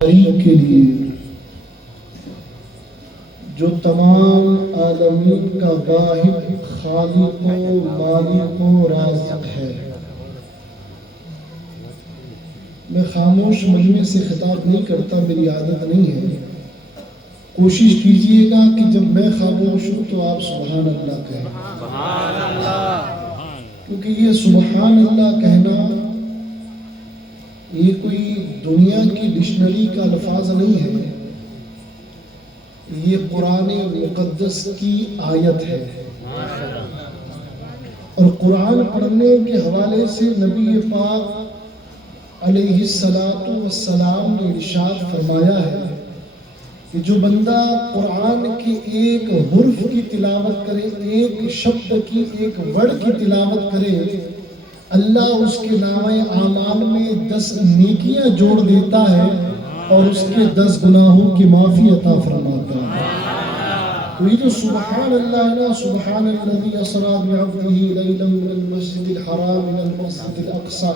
کے لیے جو تمام عالمین کا واحد خالق و مالک و رازق ہے. میں خاموش مجمع سے خطاب نہیں کرتا، میری عادت نہیں ہے. کوشش کیجئے گا کہ جب میں خاموش ہوں تو آپ سبحان اللہ کہیں. سبحان اللہ. کیونکہ یہ سبحان اللہ کہنا یہ کوئی دنیا کی ڈکشنری کا الفاظ نہیں ہے، یہ قرآن مقدس کی آیت ہے. اور قرآن پڑھنے کے حوالے سے نبی پاک علیہ السلام نے ارشاد فرمایا ہے کہ جو بندہ قرآن کی ایک حرف کی تلاوت کرے، ایک شبد کی، ایک ورڈ کی تلاوت کرے، اللہ اس کے نامہ اعمال میں 10 نیکیاں جوڑ دیتا ہے اور اس کے 10 گناہوں کی معافی عطا فرماتا ہے. تو یہ جو سبحان اللہ ہے نا، سبحان الذی اسری بعبدہ لیلا من المسجد الحرام الى المسجد الاقصی،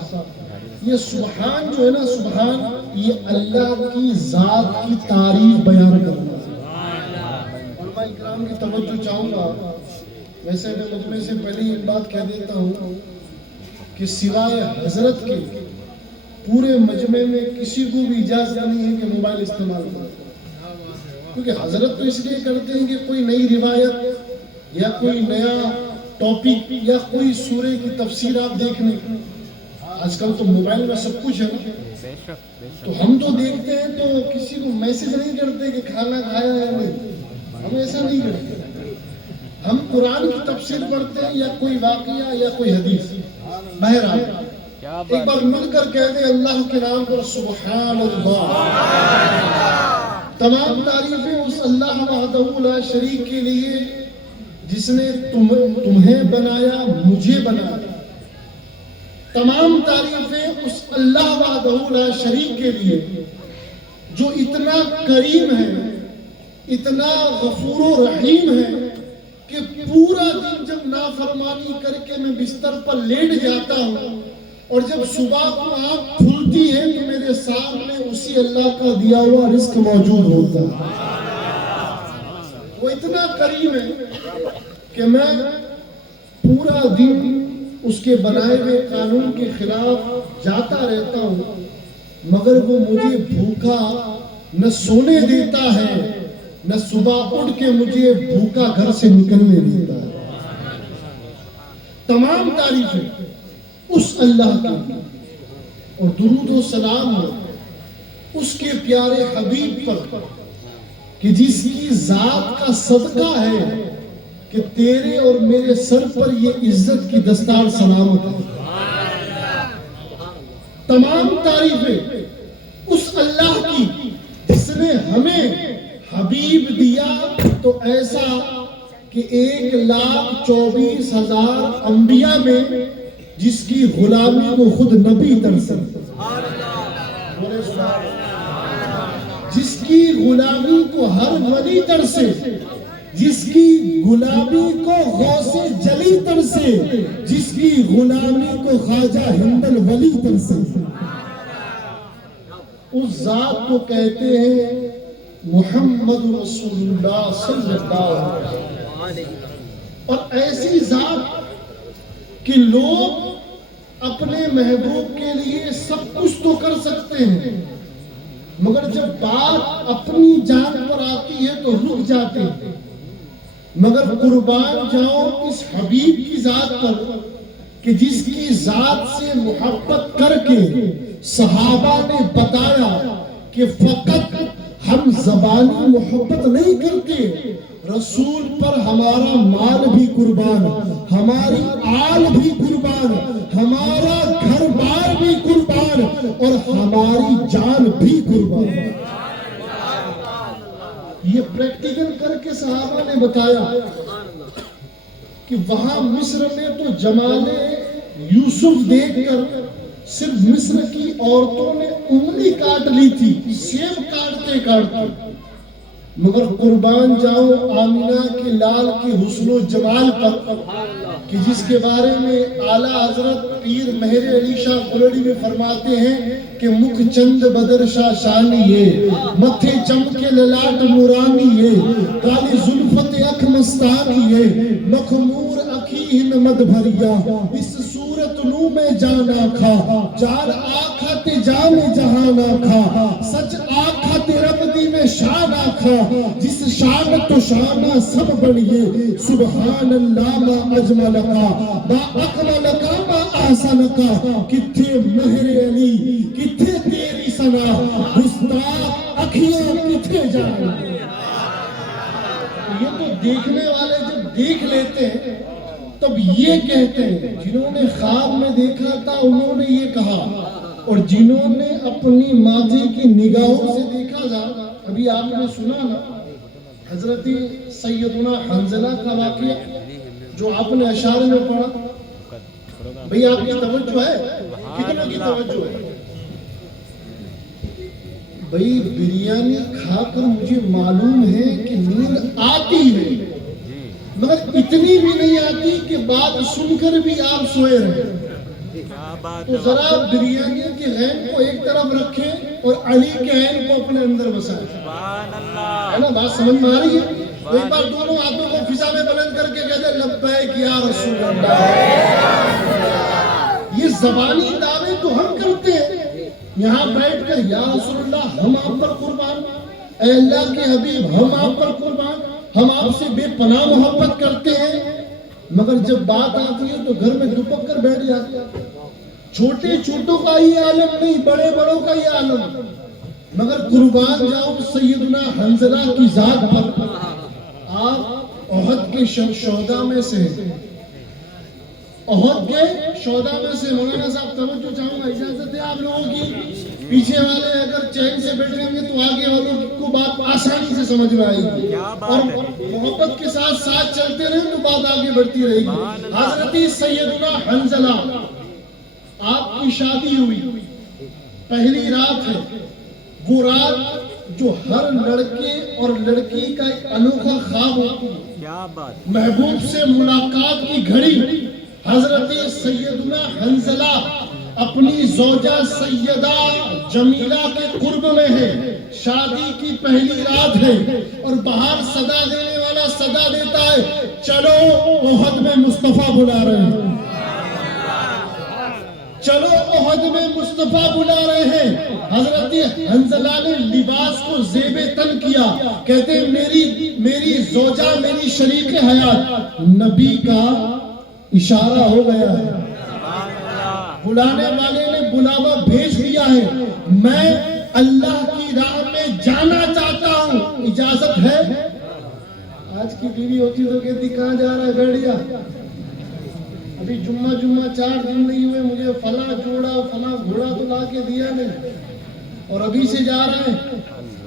یہ سبحان جو ہے نا، سبحان یہ اللہ کی ذات کی تعریف بیان کرنا ہے. علماء اکرام کی توجہ چاہوں گا. ویسے میں مجمع سے پہلے ایک بات کہہ دیتا ہوں کہ سوائے حضرت کے پورے مجمع میں کسی کو بھی اجازت نہیں ہے کہ موبائل استعمال کرے. کیونکہ حضرت تو اس لیے کرتے ہیں کہ کوئی نئی روایت یا کوئی نیا ٹاپک یا کوئی سورہ کی تفسیر آپ دیکھنے. آج کل تو موبائل میں سب کچھ ہے نا، تو ہم تو دیکھتے ہیں تو کسی کو میسج نہیں کرتے کہ کھانا کھایا ہے نہیں. ہم ایسا نہیں کرتے. ہم قرآن کی تفسیر پڑھتے ہیں یا کوئی واقعہ یا کوئی حدیث. بہرحال ایک بار مل کر کہہ دیں اللہ کے نام پر سبحان اللہ. تمام تعریفیں اس اللہ وحدہ لا شریک کے لیے جس نے تمہیں بنایا، مجھے بنایا. تمام تعریفیں اس اللہ وحدہ لا شریک کے لیے جو اتنا کریم ہے، اتنا غفور و رحیم ہے کہ پورا دن جب نافرمانی کر کے میں بستر پر لیٹ جاتا ہوں اور جب صبح کو آنکھ کھلتی ہے تو میرے سامنے اسی اللہ کا دیا ہوا رزق موجود ہوتا ہے. وہ اتنا کریم ہے کہ میں پورا دن اس کے بنائے ہوئے قانون کے خلاف جاتا رہتا ہوں، مگر وہ مجھے بھوکا نہ سونے دیتا ہے، نہ صبح اٹھ کے مجھے بھوکا گھر سے نکلنے دیتا ہے. تمام تعریفیں اس اللہ کی اور درود و سلام اس کے پیارے حبیب پر کہ جس کی ذات کا صدقہ ہے کہ تیرے اور میرے سر پر یہ عزت کی دستار سلامت ہے. تمام تعریفیں اس اللہ کی جس نے ہمیں حبیب دیا تو ایسا کہ 1,24,000 انبیاء میں جس کی غلامی کو خود نبی ترسے، جس کی غلامی کو ہر ولی ترسے، جس کی غلامی کو غوث جلی ترسے، جس کی غلامی کو خواجہ ہند الولی ترسے. اس ذات کو کہتے ہیں محمد رسول اللہ صلی اللہ علیہ وسلم. اور ایسی ذات کہ لوگ اپنے محبوب کے لیے سب کچھ تو کر سکتے ہیں، مگر جب بات اپنی جان پر آتی ہے تو رک جاتے ہیں. مگر قربان جاؤ اس حبیب کی ذات پر کہ جس کی ذات سے محبت کر کے صحابہ نے بتایا کہ فقط ہم زبانی محبت نہیں کرتے، رسول پر ہمارا مال بھی قربان، ہماری آل بھی قربان، ہمارا گھر بار بھی قربان اور ہماری جان بھی قربان. یہ پریکٹیکل کر کے صحابہ نے بتایا کہ وہاں مصر میں تو جمال یوسف دیکھ کر صرف مصر کی عورتوں نے انگلی کاٹ لی تھی، سیب کاٹتے کاٹتے. مگر قربان جاؤ آمینہ کے لال کے حسن و جمال پر کہ جس کے بارے میں اعلیٰ حضرت پیر مہر علی شاہ گولڑی بھی فرماتے ہیں کہ مکھ چند بدر شاہ شانی ہے، متھے چمکے للاٹ نورانی ہے، کالی زلفت اکھ مستانی ہے، مخمور اکھی ہن مد بھریا، اس صورت نو میں جانا کھا، چار آکھا تے جام جہانا کھا، سچ آکھا تے رب دی میں شانا کھا، جس شان تو شانہ سب بڑھئے، سبحان اللہ ما اجمل کا، ما اکمل کا، ما آسان کا، کتھے مہر علی، کتھے تیری سنا، گستاخ اکھیوں کتھے جانا۔ یہ تو دیکھنے والے جب دیکھ لیتے ہیں تب یہ کہتے ہیں، جنہوں نے خواب میں دیکھا تھا انہوں نے یہ کہا، اور جنہوں نے اپنی ماتھے کی نگاہوں سے دیکھا تھا، ابھی آپ نے سنا نا حضرت سیدنا حنظلہ کا واقعہ جو آپ نے اشعار میں پڑھا، بھئی آپ کی توجہ ہے؟ کتنوں کی توجہ ہے؟ بھئی بریانی کھا کر مجھے معلوم ہے کہ نیند آتی ہے، مگر اتنی بھی نہیں آتی کہ بات سن کر بھی آپ سوئے رہے۔ تو ذرا بریانی کے غین کو ایک طرف رکھیں اور علی کے عین کو اپنے اندر بسائیں، ہے نا؟ بات سمجھ میں آ رہی ہے؟ ایک بار دونوں ہاتھوں کو فضا میں بلند کر کے کہتے ہیں لبیک یا رسول اللہ۔ یہ زبانی دعوے تو ہم کرتے ہیں، یہاں بیٹھ کر یا رسول اللہ ہم آپ پر قربان، اے اللہ کے حبیب ہم آپ پر قربان، ہم آپ سے بے پناہ محبت کرتے ہیں، مگر جب بات آتی ہے تو گھر میں دپک کر بیٹھ جاتے ہیں۔ چھوٹے چھوٹوں کا یہ عالم نہیں، بڑے بڑوں کا یہ عالم، مگر قربان جاؤ سیدنا حنظلہ کی ذات پر۔ آپ احد کے شہداء میں سے، احد کے شہداء میں سے، مولانا صاحب توجہ چاہوں گا، اجازت ہے آپ لوگوں کی؟ پیچھے والے اگر چین سے بیٹھیں گے تو آگے والوں کو بات آسانی سے سمجھ میں آئے گی، اور محبت کے ساتھ ساتھ چلتے رہیں تو بات آگے بڑھتی رہے گی۔ حضرت سیدنا حنظلہ، آپ کی شادی ہوئی، پہلی رات ہے، وہ رات جو ہر لڑکے اور لڑکی کا ایک انوکھا خواب ہوتی ہے، محبوب سے ملاقات کی گھڑی۔ حضرت سیدنا حنظلہ اپنی زوجہ سیدہ جمیلہ کے قرب میں ہے، شادی کی پہلی رات ہے، اور باہر صدا دینے والا صدا دیتا ہے، چلو احد میں مصطفیٰ بلا رہے ہیں، چلو احد میں مصطفیٰ بلا رہے ہیں۔ حضرت حنظلہ نے لباس کو زیب تن کیا، کہتے ہیں میری زوجہ، میری شریک حیات، نبی کا اشارہ ہو گیا ہے، بلانے والے نے بلاوا بھیج دیا ہے، میں اللہ کی راہ میں جانا چاہتا ہوں، اجازت ہے؟ آج کی بیوی ہوتی تو کہتی کہاں جا رہا ہے گاڑیا؟ ابھی جمعہ 4 دن نہیں ہوئے، مجھے فلاں جوڑا فلاں گھوڑا تو لا کے دیا نہیں، اور ابھی سے جا رہے ہیں،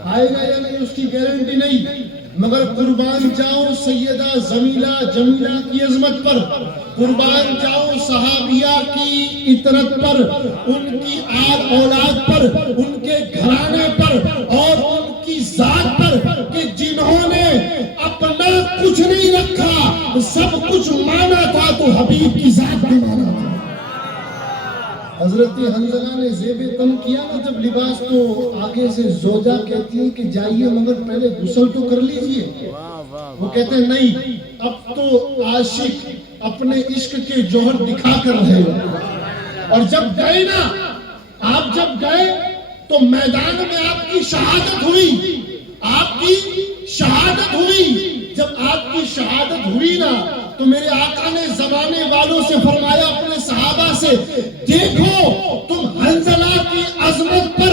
آئے گا یا نہیں اس کی گارنٹی نہیں، مگر قربان جاؤ سیدہ جمیلہ کی عظمت پر، قربان جاؤ صحابیہ کی عطرت پر، ان کی آل اولاد پر، ان کے گھرانے پر اور ان کی ذات پر، کہ جنہوں نے اپنا کچھ نہیں رکھا، سب کچھ مانا تھا تو حبیب کی ذات بھی مانا تھا۔ حضرت حنظلہ نے زیب تن کیا نا جب لباس، تو آگے سے زوجہ کہتی ہے کہ جائیے مگر پہلے غسل تو کر لیجئے۔ وہ کہتے ہیں نہیں، اب تو عاشق اپنے عشق کے جوہر دکھا کر رہے گا۔ اور جب گئے نا، آپ جب گئے تو میدان میں آپ کی شہادت ہوئی، آپ کی شہادت ہوئی۔ جب آپ کی شہادت ہوئی نا تو میرے آقا نے زمانے والوں سے فرمایا اپنے صحابہ سے، دیکھو تم حنظلہ کی عظمت پر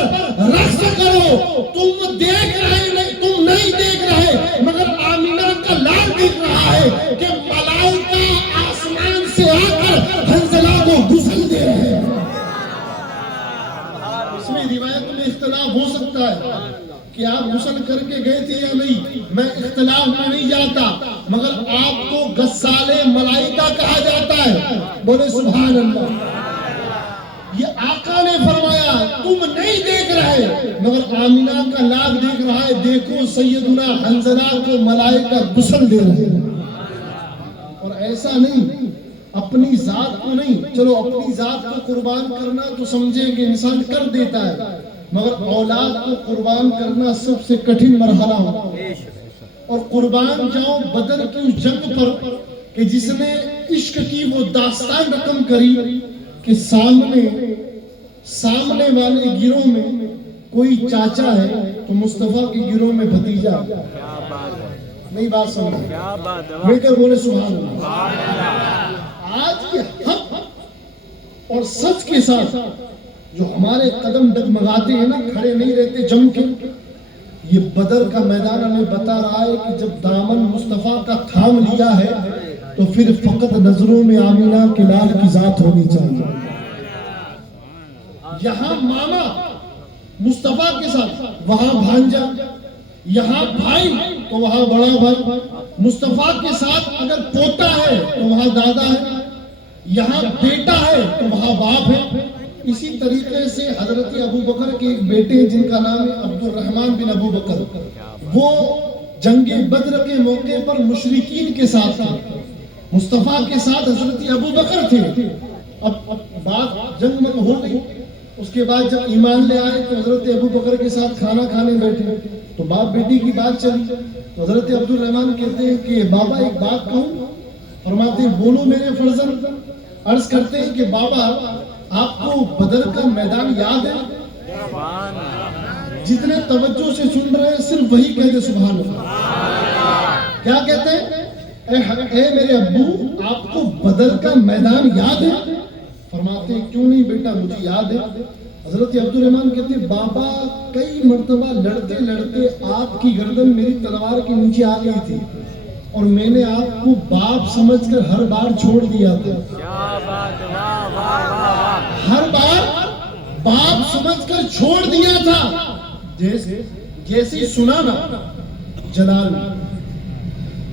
رقص کرو، تم دیکھ رہے نہیں، تم نہیں دیکھ رہے، مگر آمینہ کا لال دیکھ رہا ہے کہ ملائکہ آسمان سے آ کر حنظلہ کو غسل دے رہے ہیں۔ اس میں روایت میں اختلاف ہو سکتا ہے کہ آپ غسل کر کے گئے تھے یا نہیں، میں اختلاف میں نہیں جاتا، مگر آپ کو غسال ملائکہ کہا جاتا ہے، بولے سبحان اللہ۔ یہ آقا نے فرمایا تم نہیں دیکھ رہے، مگر آمینہ کا لاگ دیکھ رہا ہے، دیکھو سیدنا حنظلہ کو ملائکہ غسل دے رہے ہیں۔ اور ایسا نہیں اپنی ذات کو نہیں. چلو اپنی ذات کو قربان کرنا تو سمجھے کہ انسان کر دیتا ہے, مگر اولاد کو قربان کرنا سب سے کٹھن مرحلہ ہوتا ہے. اور قربان جاؤ بدر کی اس جنگ پر کہ جس نے عشق کی وہ داستان رقم کری کہ سامنے والے گروہ میں کوئی چاچا ہے تو مصطفیٰ کے گروہ میں بھتیجا. نہیں بات سمجھ مل کر بولے سبحان اللہ. آج یہ حق اور سچ کے ساتھ جو ہمارے قدم ڈگمگاتے ہیں نا, کھڑے نہیں رہتے جم کے, یہ بدر کا میدان ہمیں بتا رہا ہے کہ جب دامن مصطفیٰ کا تھام لیا ہے تو پھر فقط نظروں میں آمینہ کے لال کی ذات ہونی چاہیے. یہاں ماما مصطفیٰ کے ساتھ, وہاں بھانجا, یہاں بھائی تو وہاں بڑا بھائی. مصطفیٰ کے ساتھ اگر پوتا ہے تو وہاں دادا ہے, یہاں بیٹا ہے تو وہاں باپ ہے. اسی طریقے سے حضرت ابو بکر کے ایک بیٹے جن کا نام ہے عبد الرحمن بن ابو بکر, وہ جنگ بدر کے موقع پر مشرکین کے ساتھ تھے. مصطفیٰ کے ساتھ حضرت ابو بکر تھے. اب بات جنگ میں ہو گئی, اس کے بعد جب ایمان لے آئے تو حضرت ابو بکر کے ساتھ کھانا کھانے بیٹھے تو باپ بیٹی کی بات چلی تو حضرت عبد الرحمن کہتے ہیں کہ بابا ایک بات کہوں. فرماتے ہیں بولو میرے فرزند. عرض کرتے ہیں کہ بابا آپ کو بدر کا میدان یاد ہے؟ جتنے توجہ سے سن رہے ہیں صرف وہی کہتے سبحان اللہ. کیا کہتے ہیں؟ اے میرے ابو آپ کو بدر کا میدان یاد ہے؟ فرماتے ہیں کیوں نہیں بیٹا مجھے یاد ہے. حضرت عبد الرحمن کہتے ہیں بابا کئی مرتبہ لڑتے لڑتے آپ کی گردن میری تلوار کے نیچے آ گئی تھی اور میں نے آپ کو باپ سمجھ کر ہر بار چھوڑ دیا تھا. ہر بار باپ سمجھ کر چھوڑ دیا تھا. جیسے سنا نا جلال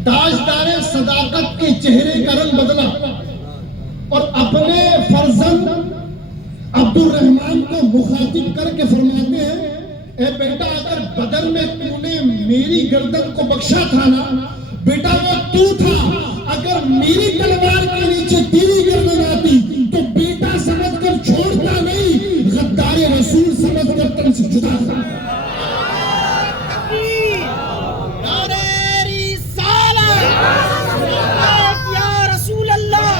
تاجدار صداقت کے چہرے کا رنگ بدلا اور اپنے فرزند عبد الرحمن کو مخاطب کر کے فرماتے ہیں اے بیٹا اگر بدر میں تو نے میری گردن کو بخشا تھا نا بیٹا وہ تو تھا, اگر میری تلوار کے نیچے تیری گردن آتی تو بیٹا سمجھ کر چھوڑتا نہیں, غدار رسول سمجھ کر تن سے جدا تھا. یا رسول اللہ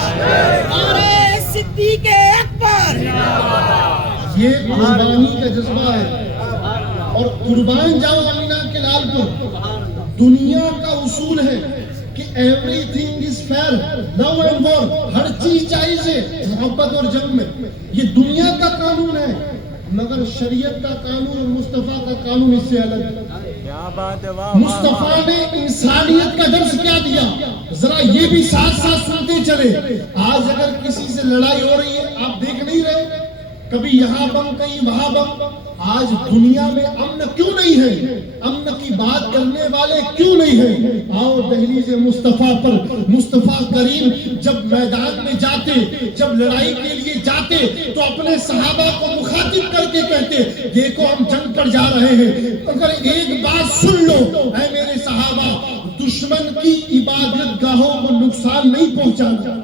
صدیق اکبر. یہ قربانی کا جذبہ ہے اور قربان جاؤ امینہ کے لال پر. دنیا کا اصول ہے کہ everything is fair, love and war, ہر چیز جائز ہے محبت اور جنگ میں. یہ دنیا کا قانون ہے مگر شریعت کا قانون اور مصطفیٰ کا قانون اس سے الگ ہے. مصطفیٰ نے انسانیت کا درس کیا دیا ذرا یہ بھی ساتھ ساتھ سنتے چلے. آج اگر کسی سے لڑائی ہو رہی ہے آپ دیکھ نہیں رہے, کبھی یہاں بم کہیں وہاں بم. آج دنیا میں امن کیوں نہیں ہے؟ امن کی بات کرنے والے کیوں نہیں ہیں؟ آؤ دہلیز مصطفیٰ پر مصطفیٰ کریم جب میدان میں جاتے, جب لڑائی کے لیے جاتے تو اپنے صحابہ کو مخاطب کر کے کہتے دیکھو ہم جنگ پر جا رہے ہیں مگر ایک بات سن لو اے میرے صحابہ, دشمن کی عبادت گاہوں کو نقصان نہیں پہنچانا,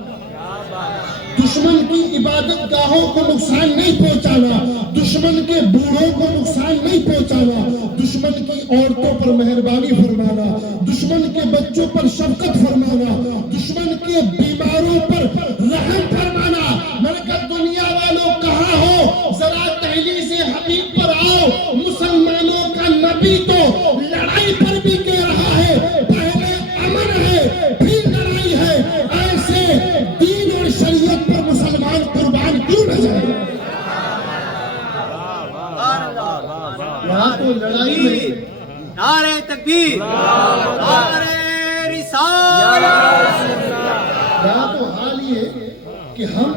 دشمن کی عبادت گاہوں کو نقصان نہیں پہنچانا, دشمن کے بوڑھوں کو نقصان نہیں پہنچانا, دشمن کی عورتوں پر مہربانی فرمانا, دشمن کے بچوں پر شفقت فرمانا, دشمن کے بیماروں پر رحم فرمانا. میں نے کہا دنیا والوں کہاں ہو, ذرا دہلیز حبیب پر آؤ. مسلمانوں کا نبی تو لڑائی پر بھی کہہ رہا ہے پہلے امن ہے پھر لڑائی ہے. ایسے دین اور شریعت پر مسلمان قربان کیوں نہ جائے؟ یہاں تو لڑائی میں نعرہ تکبیر, نعرہ رسالت. یہاں تو حال یہ کہ ہم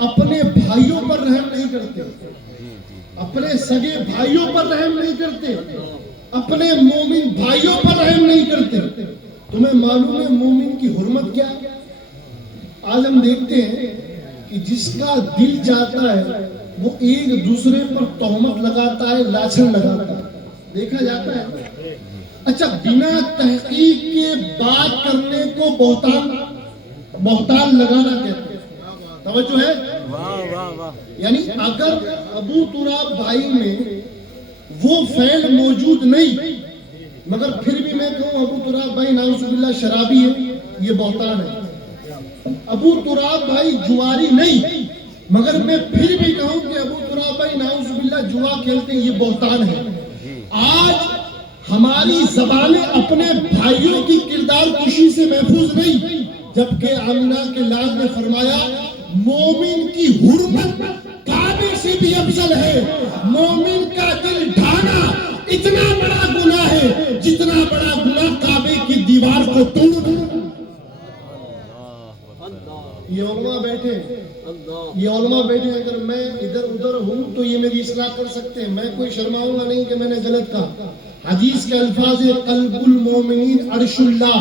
اپنے بھائیوں پر رحم نہیں کرتے, اپنے سگے بھائیوں پر رحم نہیں کرتے, اپنے مومن بھائیوں پر رحم نہیں کرتے. تمہیں معلوم ہے مومن کی حرمت کیا ہے؟ آج ہم دیکھتے ہیں کہ جس کا دل چاہتا ہے وہ ایک دوسرے پر تہمت لگاتا ہے, لاچھن لگاتا ہے, دیکھا جاتا ہے. اچھا بنا تحقیق کے بات کرنے کو بہتان بہتان لگانا کہتے ہیں. توجہ ہے. واہ واہ واہ. یعنی اگر ابو تراب بھائی میں وہ فعل موجود نہیں مگر پھر بھی میں کہوں ابو تراب بھائی نعوذ باللہ شرابی ہے، یہ بہتان ہے. ابو تراب بھائی جواری نہیں مگر میں پھر بھی کہوں کہ ابو تراب بھائی نعوذ باللہ جوا کھیلتے ہیں، یہ بہتان ہے. آج ہماری زبانیں اپنے بھائیوں کی کردار کشی سے محفوظ نہیں، جبکہ آمنہ کے لاڈ نے فرمایا مومن کی حرمت کعبے سے بھی افضل ہے. مومن کا دل ڈھانا اتنا بڑا گناہ ہے جتنا بڑا گناہ کعبے کی دیوار کو توڑنا. یہ علماء بیٹھے اگر میں ادھر ادھر ہوں تو یہ میری اصلاح کر سکتے ہیں. میں کوئی شرماؤں گا نہیں کہ میں نے غلط کہا. حدیث کے الفاظ ہے قلب المومنین عرش اللہ.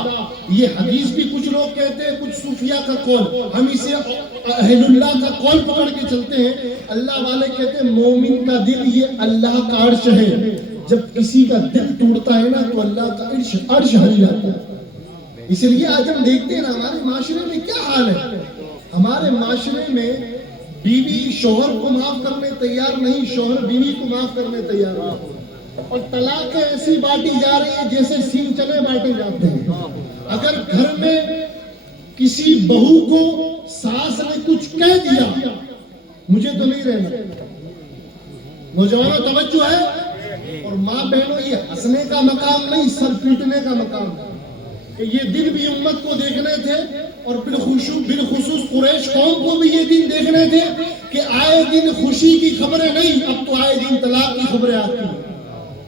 یہ حدیث بھی کچھ لوگ کہتے ہیں، کچھ صوفیہ کا قول، ہم اسے اہل اللہ کا قول پکڑ کے چلتے ہیں. اللہ والے کہتے ہیں مومن کا دل یہ اللہ کا عرش ہے. جب کسی کا دل ٹوٹتا ہے نا تو اللہ کا عرش ہل جاتا ہے. اس لیے آج ہم دیکھتے ہیں نا ہمارے معاشرے میں کیا حال ہے. ہمارے معاشرے میں بیوی شوہر کو معاف کرنے تیار نہیں، شوہر بیوی کو معاف کرنے تیار نہیں، اور طلاقیں ایسی بانٹی جا رہی ہیں جیسے سین چنے بانٹے جاتے ہیں. اگر گھر میں کسی بہو کو ساس نے کچھ کہہ دیا مجھے تو نہیں رہنا. نوجوانوں توجہ ہے. اور ماں بہنوں یہ ہنسنے کا مقام نہیں، سر پیٹنے کا مقام ہے. کہ یہ دن بھی امت کو دیکھنے تھے اور بالخصوص قریش قوم کو بھی یہ دن دیکھنے تھے کہ آئے دن خوشی کی خبریں نہیں، اب تو آئے دن طلاق کی خبریں آتی ہیں.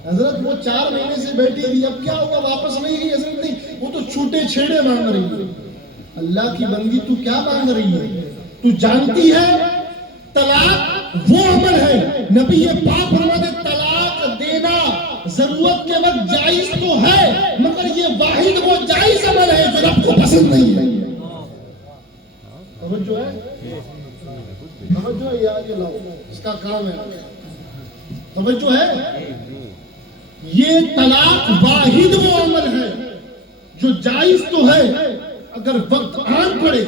حضرت وہ 4 مہینے سے بیٹھی تھی، اب کیا ہوا واپس نہیں گئی؟ حضرت نہیں، وہ تو چھوٹے چھیڑے مانگ رہی ہے. اللہ کی بندی تو کیا مانگ رہی ہے؟ تو جانتی ہے طلاق وہ عمل ہے، نبی پاک فرماتے طلاق دینا ضرورت کے وقت جائز تو ہے مگر یہ واحد وہ جائز عمل ہے جو رب کو پسند نہیں ہے. توجہ ہے، توجہ ہے، یاد لاؤ، اس کا کام ہے. توجہ ہے. یہ طلاق واحد وہ عمل ہے جو جائز تو ہے اگر وقت آن پڑے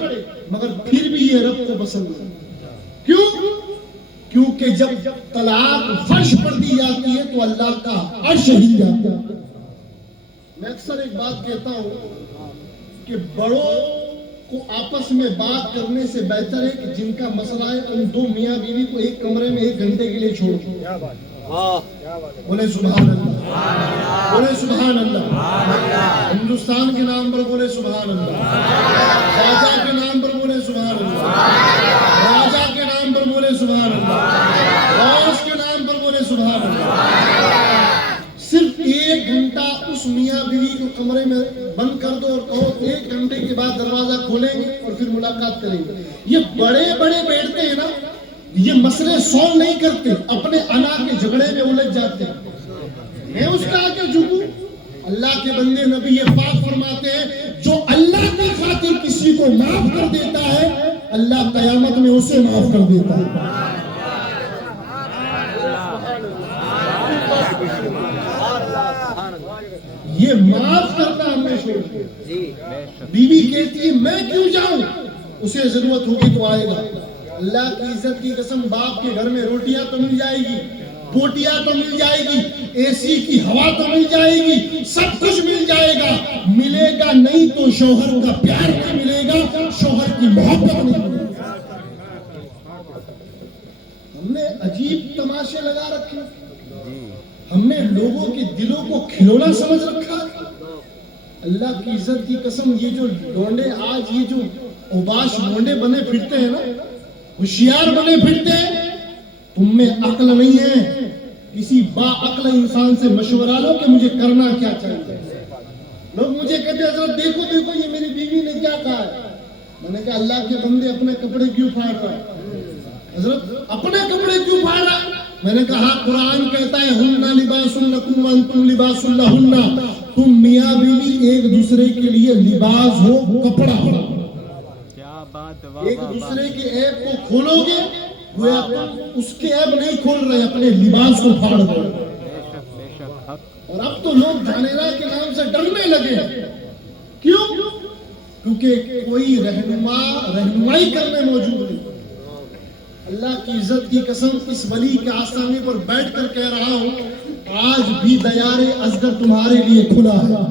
مگر پھر بھی یہ رب کو پسند ہے. کیوں؟ کیونکہ جب طلاق فرش پر دی جاتی ہے تو اللہ کا عرش ہل جاتا ہے. میں اکثر ایک بات کہتا ہوں کہ بڑوں کو آپس میں بات کرنے سے بہتر ہے کہ جن کا مسئلہ ہے ان 2 میاں بیوی کو ایک کمرے میں 1 گھنٹے کے لیے چھوڑ دو. بولے سبحان اللہ، بولے سبحان اللہ. ہندوستان کے نام پر بولے سبحان اللہ، راجا کے نام پر بولے سبحان اللہ، راجا کے نام پر بولے سبحان اللہ، غوث کے نام پر بولے سبحان اللہ. صرف 1 گھنٹہ اس میاں بیوی کو کمرے میں بند کر دو اور کہو 1 گھنٹے کے بعد دروازہ کھولیں گے اور پھر ملاقات کریں گے. یہ بڑے بڑے بیٹھتے ہیں نا، یہ مسئلے سولو نہیں کرتے، اپنے انا کے جھگڑے میں الجھ جاتے ہیں. میں اس کا آگے جھکوں؟ اللہ کے بندے نبی پاک فرماتے ہیں جو اللہ کی خاطر کسی کو معاف کر دیتا ہے اللہ قیامت میں اسے معاف کر دیتا ہے. یہ معاف کرنا ہم نے چھوڑ دیا. بیوی کہتی ہے میں کیوں جاؤں، اسے ضرورت ہوگی تو آئے گا. اللہ کی عزت کی قسم باپ کے گھر میں روٹیاں تو مل جائے گی، بوٹیاں تو مل جائے گی، اے سی کی ہوا تو مل جائے گی، سب کچھ مل جائے گا. ملے گا نہیں تو شوہر کا پیار نہیں ملے گا، شوہر کی محبت نہیں ملے گی. ہم نے عجیب تماشے لگا رکھے، ہم نے لوگوں کے دلوں کو کھلونا سمجھ رکھا. اللہ کی عزت کی قسم یہ جو لونڈے آج یہ جو اوباش لونڈے بنے پھرتے ہیں نا، ہوشیار بنے پھرتے ہیں، تم میں عقل نہیں ہے. کسی با عقل انسان سے مشورہ لو کہ مجھے کرنا کیا چاہیے. لوگ مجھے کہتے ہیں حضرت دیکھو دیکھو یہ میری بیوی نے کیا کہا ہے. میں نے کہا اللہ کے بندے اپنے کپڑے کیوں پھاڑ رہا ہے؟ حضرت اپنے کپڑے کیوں پھاڑ رہا ہے؟ میں نے کہا قرآن کہتا ہے ہن لباس لکم وانتم لباس لہن. تم میاں بیوی ایک دوسرے کے لیے لباس ہو، کپڑا ہو. ایک دوسرے کے عیب کو کھولو گے گویا تم اس کے عیب نہیں کھول رہے، اپنے لباس کو پھاڑ دو. اور اب تو لوگ جانیرا کے نام سے ڈرنے لگے. کیوں؟ کیونکہ کوئی رہنمائی کرنے موجود نہیں. اللہ کی عزت کی قسم اس ولی کے آستانے پر بیٹھ کر کہہ رہا ہوں, آج بھی دیار اصغر تمہارے لیے کھلا ہے.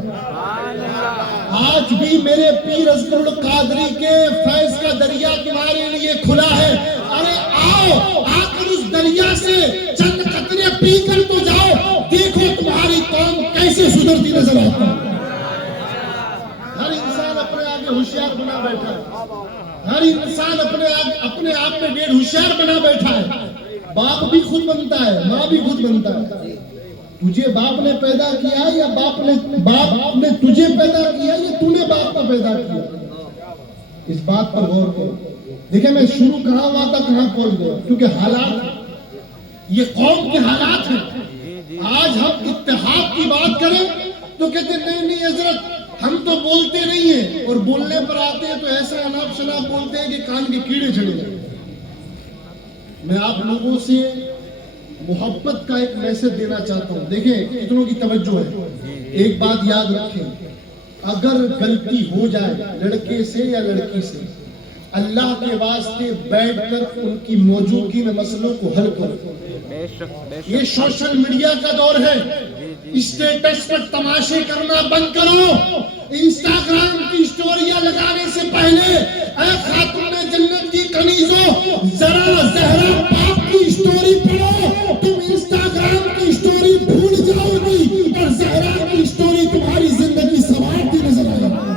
آج بھی میرے پیر اصغر القادری کے فیض کا دریا تمہارے لیے کھلا ہے. ارے آؤ آ کر اس دریا سے چند قطرے پی کر تو جاؤ, دیکھو تمہاری قوم کیسے سدھرتی نظر آتی ہے. ہر انسان اپنے آگے ہوشیار بنا بیٹھا ہے, ہر انسان اپنے آپ میں ڈیڑھ ہوشیار بنا بیٹھا ہے. باپ بھی خود بنتا ہے, ماں بھی خود بنتا ہے. تجھے باپ نے پیدا کیا یا باپ نے تجھے پیدا کیا یا تو نے باپ کو پیدا کیا؟ اس بات پر غور کرو. دیکھیں میں شروع کہاں ہوا تھا کہاں پہنچ گیا, کیونکہ حالات یہ قوم کے حالات ہیں. آج ہم اتحاد کی بات کریں تو کہتے ہیں نہیں حضرت ہم تو بولتے نہیں ہیں, اور بولنے پر آتے ہیں تو ایسا اناپ شناپ بولتے ہیں کہ کان کے کیڑے چڑھ جائیں. میں آپ لوگوں سے محبت کا ایک میسج دینا چاہتا ہوں. دیکھیں کتنوں کی توجہ ہے, ایک بات یاد رکھیں, اگر غلطی ہو جائے لڑکے سے یا لڑکی سے, اللہ کے واسطے بیٹھ کر ان کی موجودگی میں مسئلوں کو حل کرو. یہ سوشل میڈیا کا دور ہے, اسٹیٹس پر تماشے کرنا بند کرو. انسٹاگرام کی اسٹوریاں لگانے سے پہلے اے خاتون جنت کی کنیزوں ذرا زہرا پاک کی اسٹوری پڑھو. تم انسٹاگرام کی اسٹوری بھول جاؤ گی اور زہرا کی اسٹوری تمہاری زندگی سنوارتی نظر آئے گی.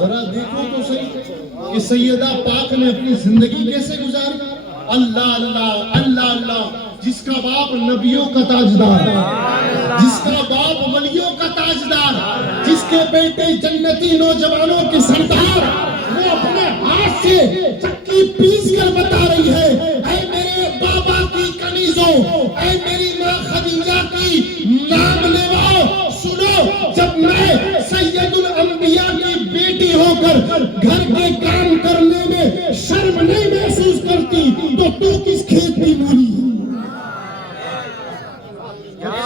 ذرا دیکھو تو صحیح کہ سیدہ پاک نے اپنی زندگی کیسے گزاری. اللہ اللہ اللہ اللہ, جس کا باپ نبیوں کا تاجدار, جس کا باپ ولیوں کا تاجدار, جس کے بیٹے جنتی نوجوانوں کے سردار, وہ اپنے ہاتھ سے چکی پیس کر بتا رہی ہے اے میرے بابا کی کنیزوں, اے میری ماں خدیجہ کی نام لیواؤ, سنو جب میں سید الانبیاء کی بیٹی ہو کر گھر کے کام کرنے میں شرم نہیں محسوس کرتی تو کس کھیت کی مولی ہے.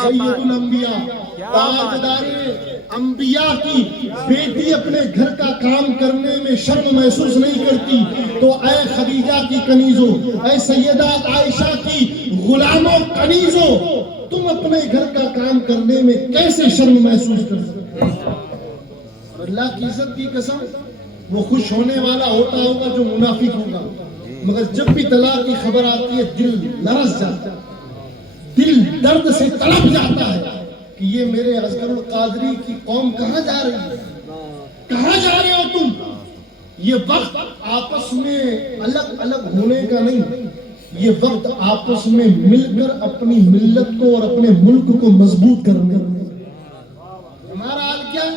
سید الانبیاء تاجدار انبیاء کی بیٹی اپنے گھر کا کام کرنے میں شرم محسوس نہیں کرتی تو اے خدیجہ کی کنیزوں, اے سیدہ عائشہ کی غلاموں کنیزوں, تم اپنے گھر کا کام کرنے میں کیسے شرم محسوس کر سکتے ہو؟ اللہ کی عزت کی قسم وہ خوش ہونے والا ہوتا ہوگا جو منافق ہوگا, مگر جب بھی طلاق کی خبر آتی ہے دل لرز جاتا ہے, دل درد سے تڑپ جاتا ہے کہ یہ میرے اصغر القادری کی قوم کہاں جا رہی ہے, کہاں جا رہے ہو تم. یہ وقت آپس میں الگ الگ ہونے کا نہیں, یہ وقت آپس میں مل کر اپنی ملت کو اور اپنے ملک کو مضبوط کرنے. ہمارا حال کیا,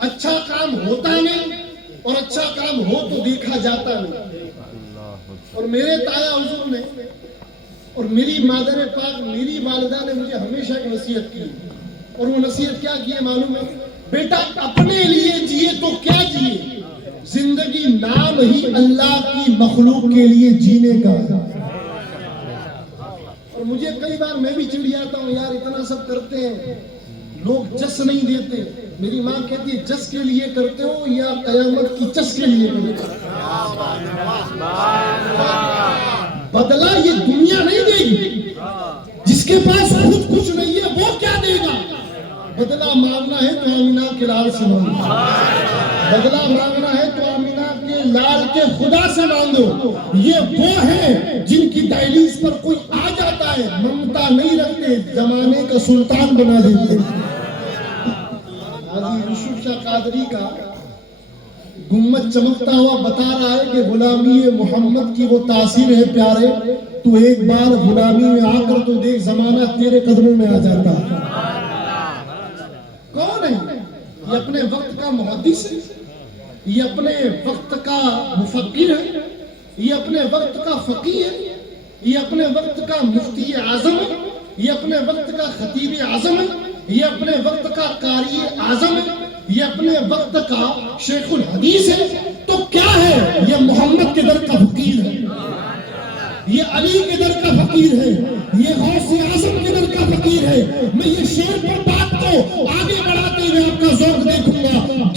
اچھا کام ہوتا نہیں اور اچھا کام ہو تو دیکھا جاتا نہیں. اور میرے تایا حضور نے اور میری مادر پاک میری والدہ نے مجھے ہمیشہ ایک نصیحت کی, اور وہ نصیحت کیا کی ہے معلوم ہے, بیٹا اپنے لیے جیے تو کیا جیے, زندگی نام ہی اللہ کی مخلوق کے لیے جینے کا ہے. اور مجھے کئی بار میں بھی چڑ جاتا ہوں, یار اتنا سب کرتے ہیں لوگ جس نہیں دیتے. میری ماں کہتی ہے جس کے لیے کرتے ہو یا قیامت کی چس کے لیے کرتے ہو؟ بدلہ یہ دنیا نہیں دے گی, جس کے پاس خود کچھ نہیں ہے وہ کیا دے گا. بدلہ مانگنا ہے تو آمینہ کے لال سے مانگو, بدلہ مانگنا ہے تو آمینہ کے لال کے خدا سے مانگو. یہ وہ ہیں جن کی دہلیز پر کوئی آ جاتا ہے, ممتا نہیں رکھتے, زمانے کا سلطان بنا دیتے. حاجی یوسف شاہ قادری کا گنبد چمکتا ہوا بتا رہا ہے کہ غلامی محمد کی وہ تاثیر ہے پیارے, تو ایک بار غلامی میں آ کر تو دیکھ زمانہ تیرے قدموں میں آ جاتا ہے. کون ہے یہ؟ اپنے وقت کا محدث ہے, یہ اپنے وقت کا مفکر ہے, یہ اپنے وقت کا فقیہ ہے, یہ اپنے وقت کا مفتی اعظم ہے, یہ اپنے وقت کا خطیب اعظم ہے, یہ اپنے وقت کا قاری اعظم ہے, یہ اپنے وقت کا شیخ الحدیث ہے. تو کیا ہے, یہ محمد کے در کا فقیر ہے, یہ علی کے در کا فقیر ہے, یہ غوث اعظم کے در کا فقیر ہے. میں یہ شعر پر بات کو آگے بڑھاتے ہوئے آپ کا ذوق دیکھوں گا.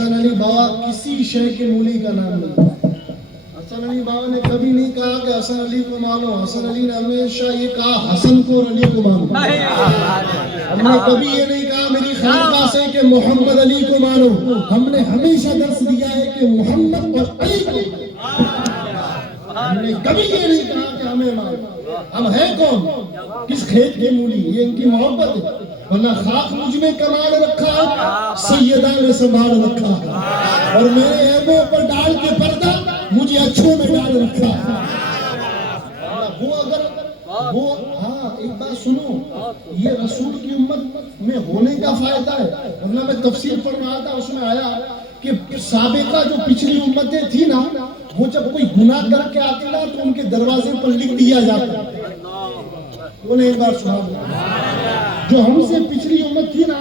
حسن علی بابا کسی شے کے مولی کا نام نہیں. حسن علی بابا نے کبھی نہیں کہا کہ حسن علی کو مانو. حسن علی نے ہمیشہ یہ کہا حسن کو اور علی کو مانو. ہم نے کبھی یہ نہیں کہا میری خانقاہ سے کہ محمد علی کو مانو. ہم نے ہمیشہ درس دیا ہے کہ محمد اور علی کو مانو. ہم نے کبھی یہ نہیں کہا کہ ہمیں مانو. ہم ہیں کون؟ کس کھیت کے مولی؟ یہ ان کی محبت ہے. ورنہ خاک مجھ میں کمال رکھا ہے، سیدہ نے سنبھال رکھا ہے، اور میرے عیبوں پر ڈال کے پردہ مجھے اچھوں میں ڈال رکھا ہے. وہ اگر وہ ہاں ایک بات سنو، یہ رسول کی امت میں ہونے کا فائدہ ہے. ورنہ میں تفسیر پڑھ رہا تھا، اس میں آیا کہ سابقہ جو پچھلی امتیں تھی نا، وہ جب کوئی گناہ کر کے آتی نا تو ان کے دروازے پر لکھ دیا جاتا. انہیں ایک بار سنا جو ہم سے پچھلی امت تھی نا،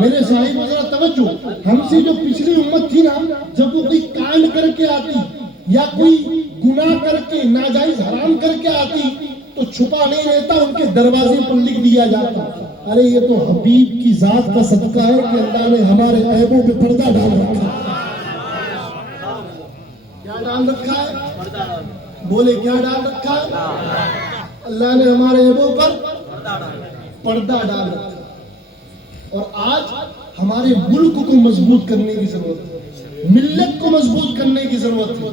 میرے صاحب ذرا توجہ، ہم سے جو پچھلی امت تھی نا، جب وہ کوئی کانڈ کر کے آتی یا کوئی گناہ کر کے ناجائز حرام کر کے آتی تو چھپا نہیں رہتا، ان کے دروازے پر لکھ دیا جاتا. ارے یہ تو حبیب کی ذات کا صدقہ ہے کہ اللہ نے ہمارے عیبوں پہ پردہ ڈال رکھا ہے. کیا ڈال رکھا ہے؟ بولے کیا ڈال رکھا ہے؟ اللہ نے ہمارے عیبوں پر پردہ ڈال رکھا. اور آج ہمارے ملک کو مضبوط کرنے کی ضرورت ہے، ملت کو مضبوط کرنے کی ضرورت ہے،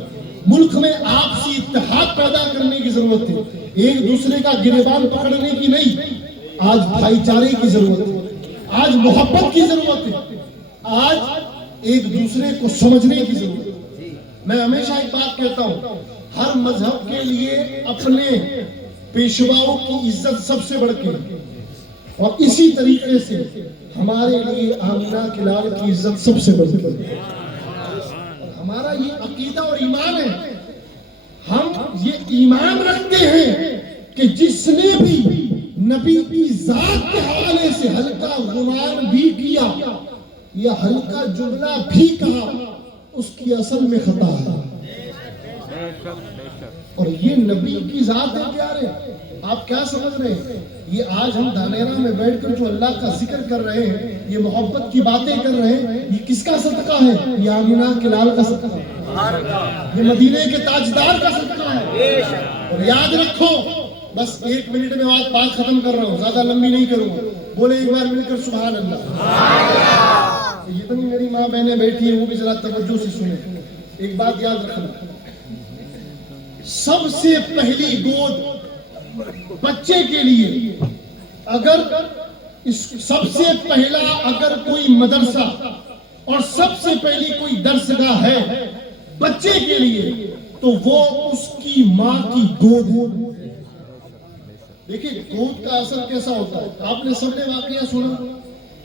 ملک میں آپسی اتحاد پیدا کرنے کی ضرورت ہے. ایک دوسرے کا گریبان پکڑنے کی نہیں، آج بھائی چارے کی ضرورت ہے، آج محبت کی ضرورت ہے، آج ایک دوسرے کو سمجھنے کی ضرورت ہے. میں ہمیشہ ایک بات کہتا ہوں، ہر مذہب کے لیے اپنے پیشواؤں کی عزت سب سے بڑھ کے، اور اسی طریقے سے ہمارے لیے آمنہ کے لال کی عزت سب سے بڑھ کے. ہمارا یہ عقیدہ اور ایمان ہے، ہم یہ ایمان رکھتے ہیں کہ جس نے بھی نبی کی ذات کے حوالے سے ہلکا غمان بھی کیا یا ہلکا جملہ بھی کہا، اس کی اصل میں خطا ہے. اور یہ نبی کی ذات ہے پیارے. آپ کیا سمجھ رہے ہیں؟ یہ آج ہم دھانیرا میں بیٹھ کر جو اللہ کا ذکر کر رہے ہیں، یہ محبت کی باتیں کر رہے ہیں، یہ کس کا صدقہ ہے؟ یہ آمینہ کے لال کا صدقہ ہے، یہ مدینے کے تاجدار کا صدقہ ہے. اور یاد رکھو، بس 1 منٹ میں بات ختم کر رہا ہوں، زیادہ لمبی نہیں کروں گا. بولے ایک بار مل کر سبحان اللہ. جتنی میری ماں بہنیں بیٹھی ہیں وہ بھی ذرا توجہ سے سنیں. ایک بات یاد رکھنا، سب سے پہلی گود بچے کے لیے، اگر سب سے پہلا اگر کوئی مدرسہ اور سب سے پہلی کوئی درسگاہ ہے بچے کے لیے تو وہ اس کی ماں کی گود ہے. دیکھیں گود کا اثر کیسا ہوتا ہے. آپ نے سب نے واقعہ سنا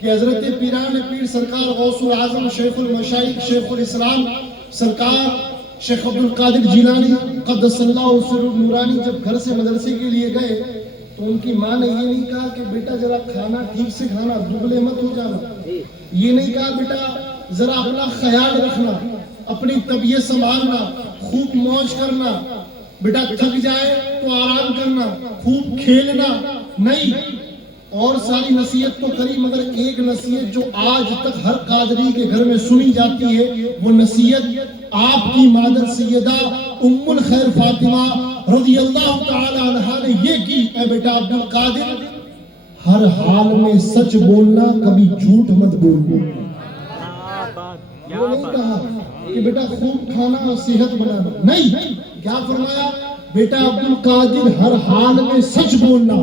کہ حضرت پیران پیر سرکار غوث العظم شیخ المشائخ شیخ الاسلام سرکار شیخ عبد القادر جیلانی قدس اللہ سر نورانی جب گھر سے مدرسے کے لیے گئے تو ان کی ماں نے یہ نہیں کہا کہ بیٹا ذرا کھانا ٹھیک سے کھانا، دبلے مت ہو جانا. یہ نہیں کہا بیٹا ذرا اپنا خیال رکھنا، اپنی طبیعت سنبھالنا، خوب موج کرنا، بیٹا تھک جائے تو آرام کرنا، خوب کھیلنا. نہیں، اور ساری نصیحت تو کری، مگر ایک نصیحت جو آج تک ہر قادری کے گھر میں سنی جاتی ہے، وہ نصیحت آپ کی مادر سیدہ ام الخیر فاطمہ رضی اللہ تعالی عنہا نے یہ کی، اے بیٹا عبد القادر ہر حال میں سچ بولنا، کبھی جھوٹ مت بولنا. وہ نہیں کہا کہ بیٹا خوب کھانا اور صحت بنانا، نہیں، کیا فرمایا؟ بیٹا عبد القادر ہر حال میں سچ بولنا،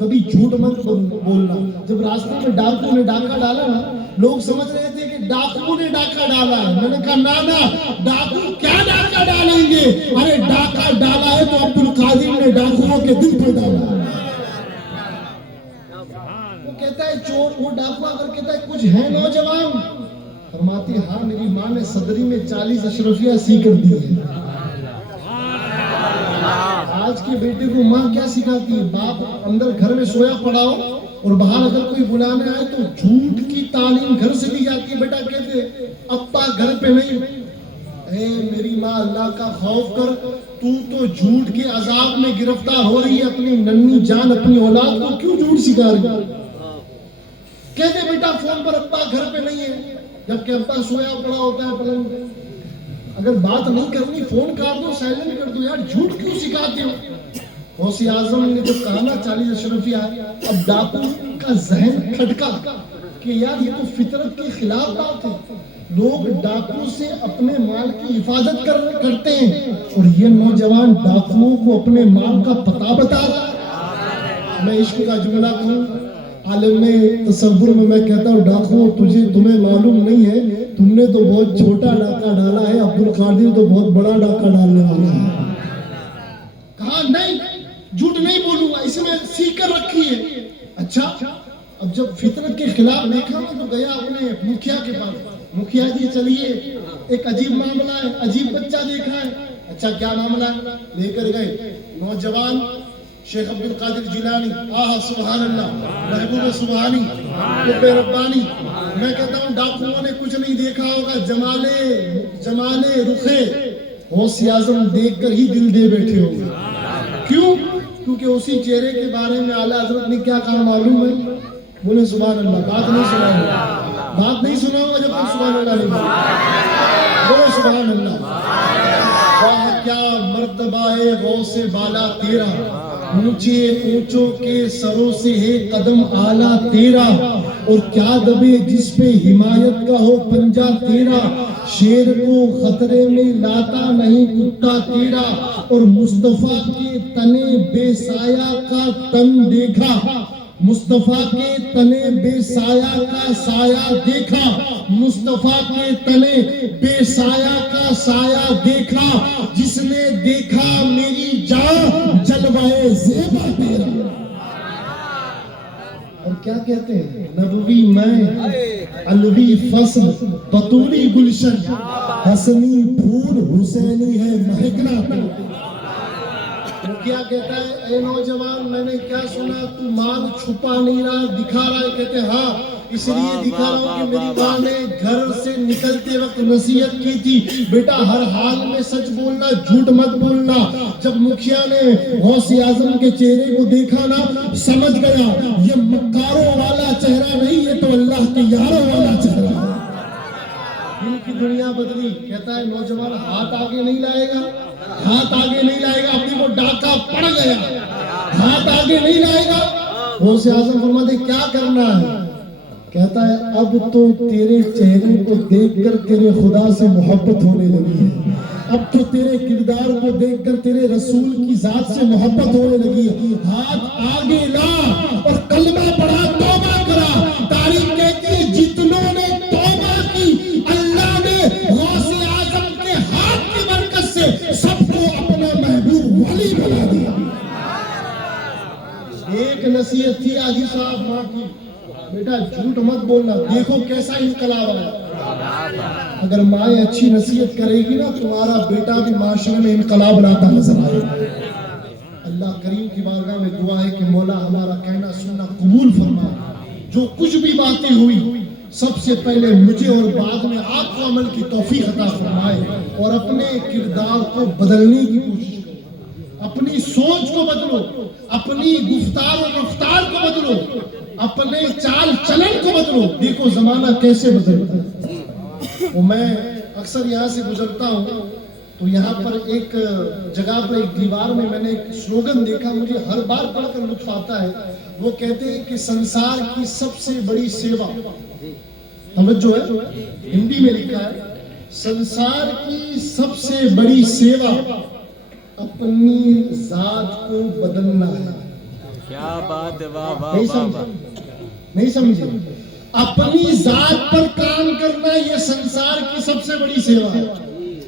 کبھی جھوٹ مت بولنا. جب راستے میں ڈاکو نے ڈاکہ ڈالا نا، لوگ سمجھ رہے تھے کہ ڈاکو نے ڈاکہ ڈالا ہے. میں نے کہا نانا، ڈاکو کیا ڈاکہ ڈالیں گے؟ ارے ڈاکہ ڈالا ہے تو عبد القادر نے ڈاکوؤں کے دل پر ڈالا ہے. وہ کہتا ہے چور، وہ ڈاکو آ کر کہتا ہے کچھ ہے نوجوان؟ فرماتے ہاں میری ماں نے صدری میں 40 اشرفیہ سی کر دی ہے. آج کے بیٹے کو ماں کیا سکھاتی ہے؟ باپ اندر گھر میں سویا پڑا ہو اور باہر اگر کوئی بلانے آئے تو جھوٹ کی تعلیم گھر سے دی جاتی ہے. بیٹا کہتے ابا گھر پہ نہیں. اے میری ماں، اللہ کا خوف کر، تو جھوٹ کے عذاب میں گرفتار ہو رہی ہے. اپنی ننھی جان اپنی اولاد کو کیوں جھوٹ سکھا رہی ہے؟ کہتے بیٹا فون پر ابا گھر پہ نہیں ہے. جبکہ ابا سویا پڑا ہوتا ہے پلنگ پہ. اگر بات نہیں کرنی فون کاٹ دو, سائلنٹ کر دو. یار جھوٹ کیوں سکھاتے ہو؟ غوث اعظم نے جو کہا نا 40 اشرفیہ, اب ڈاکو کا ذہن کھٹکا کہ یار یہ تو فطرت کے خلاف بات ہے. لوگ ڈاکو سے اپنے مال کی حفاظت کرتے ہیں اور یہ نوجوان ڈاکوؤں کو اپنے مال کا پتہ بتا رہا ہے. میں عشق کا جملہ کہوں, عالم تصور میں کہتا ہوں ڈاکو تمہیں معلوم نہیں ہے, تم نے تو بہت چھوٹا ڈاکہ ڈالا ہے, عبد القادر تو بہت بڑا ڈاکہ ڈالنے والا ہے. کہا نہیں, جھوٹ نہیں بولوں گا, اس میں سیکھ کر رکھی ہے. اچھا, اب جب فطرت کے خلاف دیکھا تو گیا اپنے مکھیا کے پاس. مکھیا جی چلیے, ایک عجیب معاملہ ہے, عجیب بچہ دیکھا ہے. اچھا کیا معاملہ ہے؟ لے کر گئے نوجوان شیخ عبد القادر جیلانی, آہا سبحان اللہ, محبوب سبحانی, قطب ربانی. میں کہتا ہوں ڈاکوؤں نے کچھ نہیں دیکھا ہوگا, جمالے رخے غوث اعظم دیکھ کر ہی دل دے بیٹھے ہوں گے. کیوں؟ کیونکہ اسی چہرے کے بارے میں اعلیٰ حضرت نے کیا کہا معلوم ہے؟ بولے سبحان اللہ. بات نہیں سنا ہوگا, بات نہیں سنا ہوگا جب تک سبحان اللہ نہیں بولے سبحان اللہ. واہ کیا مرتبہ ہے غوث بالا تیرا, اونچے اونچوں کے سروں سے ہے قدم اعلیٰ تیرا, اور کیا دبے جس پہ حمایت کا ہو پنجہ تیرا. شیر کو خطرے میں لاتا نہیں کتا تیرا, اور مصطفیٰ کے تنے بے سایہ کا تن دیکھا, مصطفیٰ کے تنے بے سایہ کا سایہ دیکھا, مصطفیٰ کے تنے بے سایہ کا سایہ دیکھا. جس نے دیکھا میری جان جلوائے زیبا تیرا. اور کیا کہتے ہیں؟ نبوی میں علوی فصل بطوری گلشن, حسنی پھول حسینی ہے مہکنا تیرا. وہ کیا کہتا ہے؟ اے نوجوان میں نے کیا سنا تو مال چھپا نہیں رہا, دکھا رہا ہے. کہتے ہیں ہاں اس لیے دکھا رہا ہوں کہ میری ماں نے گھر سے نکلتے وقت نصیحت کی تھی, بیٹا ہر حال میں سچ بولنا, جھوٹ مت بولنا. جب مکھیا نے غوث اعظم کے چہرے کو دیکھا نا, سمجھ گیا یہ مکاروں والا چہرہ نہیں, یہ تو اللہ کے یاروں والا چہرہ ہے. ان کی دنیا بدلی. کہتا ہے نوجوان ہاتھ آگے نہیں لائے گا, ہاتھ آگے نہیں لائے گا, اپنی وہ ڈاکہ پڑ گیا, ہاتھ آگے نہیں لائے گا. غوث اعظم فرماتے کیا کرنا ہے؟ کہتا ہے اب تو تیرے چہرے کو دیکھ کر تیرے خدا سے محبت ہونے لگی ہے, اب تو تیرے کردار کو دیکھ کر تیرے رسول کی ذات سے محبت ہونے لگی ہے. ہاتھ آگے لا اور کلمہ پڑھا, توبہ کرا. تاریخ کہتی ہے جتنوں نے توبہ کی اللہ نے غوث اعظم کے ہاتھ کی برکت سے سب کو اپنا محبوب ولی بنا دیا. ایک نصیحت تھی حاجی صاحب ماں کی, بیٹا جھوٹ مت بولنا. دیکھو کیسا انقلاب آیا. اگر مائیں اچھی نصیحت کرے گی نا, تمہارا بیٹا بھی معاشرے میں انقلاب لاتا نظر آئے گا. اللہ کریم کی بارگاہ میں دعا ہے کہ مولا ہمارا کہنا سننا قبول فرمائے. جو کچھ بھی باتیں ہوئی سب سے پہلے مجھے اور بعد میں آپ کو عمل کی توفیق عطا فرمائے, اور اپنے کردار کو بدلنے کی کوشش کریں. اپنی سوچ کو بدلو, اپنی گفتار و رفتار کو بدلو, اپنے چال چلن کو بدلو. دیکھو زمانہ کیسے بدلتا ہے. وہ میں اکثر یہاں سے گزرتا ہوں تو یہاں پر ایک جگہ پر ایک دیوار میں نے ایک سلوگن دیکھا, مجھے ہر بار پڑھ کر لطف آتا ہے. وہ کہتے ہیں کہ سنسار کی سب سے بڑی سیوا, توجہ ہے ہندی میں لکھا ہے, سنسار کی سب سے بڑی سیوا اپنی ذات کو بدلنا ہے. کیا بات ہے, واہ واہ واہ. نہیں سمجھے؟ اپنی ذات پر کام کرنا یہ سنسار کی سب سے بڑی سیوا ہے.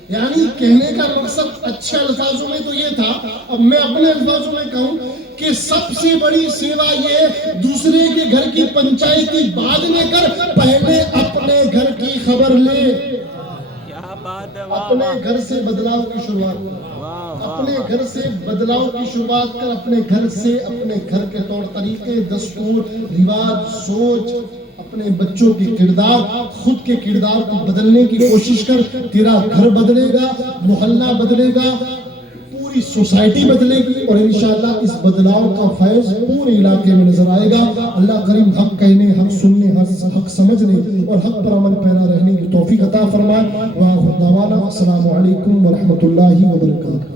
یعنی کہنے کا مقصد اچھے الفاظوں میں تو یہ تھا, اب میں اپنے الفاظوں میں کہوں کہ سب سے بڑی سیوا یہ دوسرے کے گھر کی پنچایتی بعد میں کر, پہلے اپنے گھر کی خبر لے. اپنے گھر سے بدلاؤ کی شروعات کر, اپنے گھر سے بدلاؤ کی شروعات کر. اپنے گھر سے, اپنے گھر کے طور طریقے, دستور, رواج, سوچ, اپنے بچوں کے کردار, خود کے کردار کو بدلنے کی کوشش کر. تیرا گھر بدلے گا, محلہ بدلے گا, پوری سوسائٹی بدلے گی, اور انشاءاللہ اس بدلاؤ کا فیض پورے علاقے میں نظر آئے گا. اللہ کریم حق کہنے, حق سننے, حق حق سمجھنے اور حق پر عمل پیرا رہنے کی توفیق عطا فرمائے۔ وآخر دعوانا السلام علیکم ورحمۃ اللہ وبرکاتہ۔